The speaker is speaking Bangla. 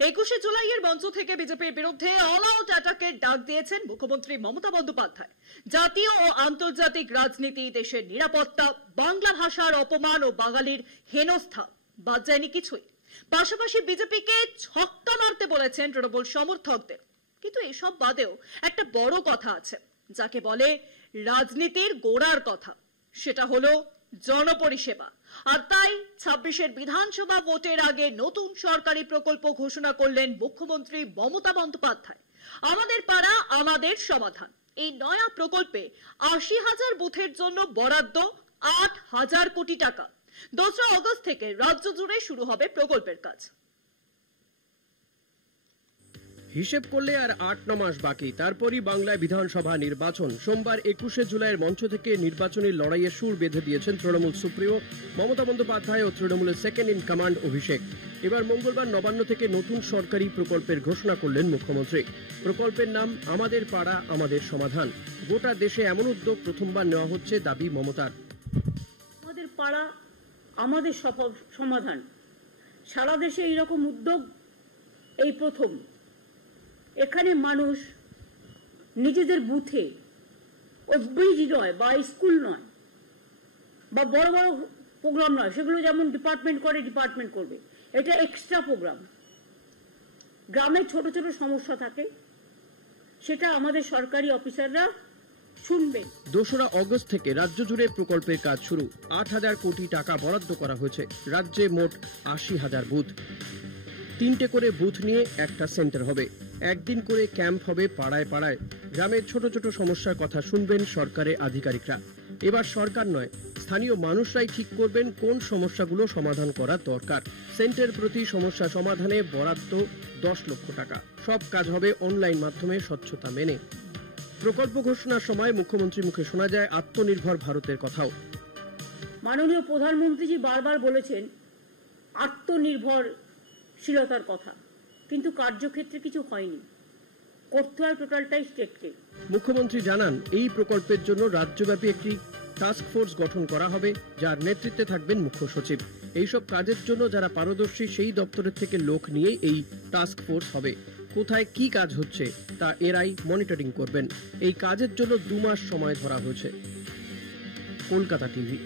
21শে জুলাইয়ের মঞ্চ থেকে বিজেপির বিরুদ্ধে অল আউট অ্যাটাকের ডাক দিয়েছেন মুখ্যমন্ত্রী মমতা বন্দ্যোপাধ্যায়। জাতীয় ও আন্তর্জাতিক রাজনীতি, দেশের নিরাপত্তা, বাংলা ভাষার অপমান ও বাঙালির হেনস্থা বাদ যায়নি কিছুই। পাশাপাশি বিজেপিকে ছক্কা মারতে বলেছেন তৃণমূল সমর্থকদের। কিন্তু এসব বাদেও একটা বড় কথা আছে, যাকে বলে রাজনীতির গোড়ার কথা। সেটা হলো জনপরিষেবা। আর তাই 26-এর বিধানসভা ভোটের আগে নতুন সরকারি প্রকল্প ঘোষণা করলেন মুখ্যমন্ত্রী মমতা বন্দ্যোপাধ্যায়। আমাদের পাড়া আমাদের সমাধান এই নয়া প্রকল্পে 80,000 বুথের জন্য বরাদ্দ 8,000 কোটি টাকা। 2 আগস্ট থেকে রাজ্য জুড়ে শুরু হবে প্রকল্পের কাজ। হিসেব করলে আর 8-9 মাস বাকি, তারপরই বাংলায় বিধানসভা নির্বাচন। সোমবার 21শে জুলাইয়ের মঞ্চ থেকে নির্বাচনী লড়াইয়ে সুর বেঁধে দিয়েছেন তৃণমূল সুপ্রিমো মমতা বন্দ্যোপাধ্যায় ও তৃণমূলের সেকেন্ড ইন কমান্ড অভিষেক। এবার মঙ্গলবার নবান্ন থেকে নতুন সরকারি প্রকল্পের ঘোষণা করলেন মুখ্যমন্ত্রী। প্রকল্পের নাম আমাদের পাড়া আমাদের সমাধান। গোটা দেশে এমন উদ্যোগ প্রথমবার নেওয়া হচ্ছে, দাবি মমতার। আমাদের পাড়া আমাদের সমাধান, সারা দেশে এইরকম উদ্যোগ এই প্রথম। এখানে মানুষ নিজেদের বুথে, ওই ব্রিজ নয় বা স্কুল নয় বা বড় বড় প্রোগ্রাম নয়, সেগুলো যেমন ডিপার্টমেন্ট করে ডিপার্টমেন্ট করবে, এটা এক্সট্রা প্রোগ্রাম। গ্রামে ছোট ছোট সমস্যা থাকে, সেটা আমাদের সরকারি অফিসাররা শুনবেন। 2 আগস্ট থেকে রাজ্য জুড়ে প্রকল্পের কাজ শুরু। 8,000 কোটি টাকা বরাদ্দ করা হয়েছে। রাজ্যে মোট 80,000 বুথ। 3টে করে বুথ নিয়ে একটা সেন্টার হবে। একদিন করে ক্যাম্প হবে পাড়ায় পাড়ায়। গ্রামের ছোট ছোট সমস্যার কথা শুনবেন সরকারের আধিকারিকরা। এবার সরকার নয়, স্থানীয় মানুষরাই ঠিক করবেন কোন সমস্যাগুলো সমাধান করা দরকার। সেন্টার প্রতি সমস্যা সমাধানে বরাদ্দ 10 লক্ষ টাকা। সব কাজ হবে অনলাইন মাধ্যমে, স্বচ্ছতা মেনে। প্রকল্প ঘোষণার সময় মুখ্যমন্ত্রীর মুখে শোনা যায় আত্মনির্ভর ভারতের কথাও। মাননীয় প্রধানমন্ত্রীজি বারবার বলেছেন আত্মনির্ভরশীলতার কথা, কিন্তু কার্যক্ষেত্রে কিছু হয়নি। করতে হয় টোটালটাই স্টেটকে। মুখ্যমন্ত্রী জানান, এই প্রকল্পের জন্য রাজ্যব্যাপী একটি টাস্ক ফোর্স গঠন করা হবে, যার নেতৃত্বে থাকবেন মুখ্য সচিব। এইসব কাজের জন্য যারা পারদর্শী সেই দপ্তরের থেকে লোক নিয়েই এই টাস্ক ফোর্স হবে। কোথায় কি কাজ হচ্ছে তা এরাই মনিটরিং করবেন। এই কাজের জন্য 2 মাস সময় ধরা হয়েছে। কলকাতা টিভি।